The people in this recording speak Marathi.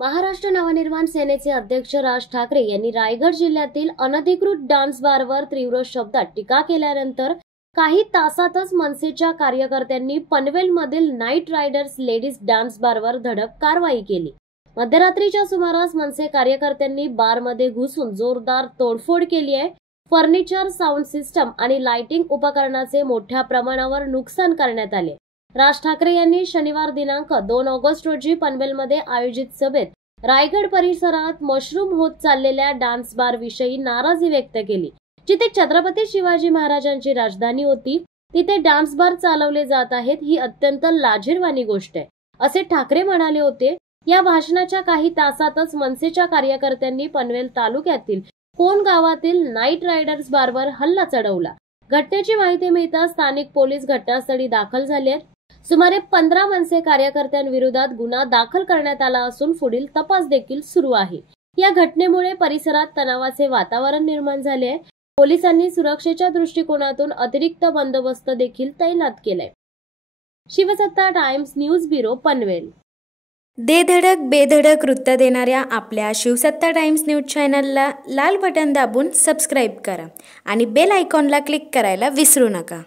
महाराष्ट्र नवनिर्माण सेनेचे अध्यक्ष राज ठाकरे यांनी रायगड जिल्ह्यातील अनधिकृत डान्स बारवर तीव्र शब्दात टीका केल्यानंतर काही तासातच मनसेच्या कार्यकर्त्यांनी पनवेलमधील नाईट रायडर्स लेडीज डान्स बारवर धडक कारवाई केली। मध्यरात्रीच्या सुमारास मनसे कार्यकर्त्यांनी बारमध्ये घुसून जोरदार तोडफोड केली आहे। फर्निचर, साऊंड सिस्टम आणि लाइटिंग उपकरणाचे मोठ्या प्रमाणावर नुकसान करण्यात आले। राज ठाकरे यांनी शनिवार दिनांक 2 ऑगस्ट रोजी पनवेलमध्ये आयोजित सभेत रायगड परिसरात मशरूम होत चाललेल्या डान्स बार विषयी नाराजी व्यक्त केली। जिथे छत्रपती शिवाजी महाराजांची राजधानी होती तिथे डान्स बार चालवले जात आहेत, ही अत्यंत लाजिरवाणी गोष्ट आहे, असे ठाकरे म्हणाले होते। या भाषणाच्या काही तासातच मनसेच्या कार्यकर्त्यांनी पनवेल तालुक्यातील कोण गावातील नाईट रायडर्स बारवर हल्ला चढवला। घटनेची माहिती मिळताच स्थानिक पोलीस घटनास्थळी दाखल झाले आहेत। सुमारे 15 मनसे कार्यकर्त्यांविरोधात गुन्हा दाखल करण्यात आला असून पुढील तपास देखील सुरू आहे। या घटनेमुळे परिसरात तणावाचे वातावरण निर्माण झाले आहे। पोलिसांनी सुरक्षेच्या दृष्टिकोनातून अतिरिक्त बंदोबस्त देखील तैनात केलाय। शिवसत्ता टाइम्स न्यूज ब्युरो पनवेल। दे धडक बेधडक वृत्त देणाऱ्या आपल्या शिवसत्ता टाइम्स न्यूज चॅनलला लाल बटन दाबून सबस्क्राईब करा आणि बेल आयकॉनला क्लिक करायला विसरू नका।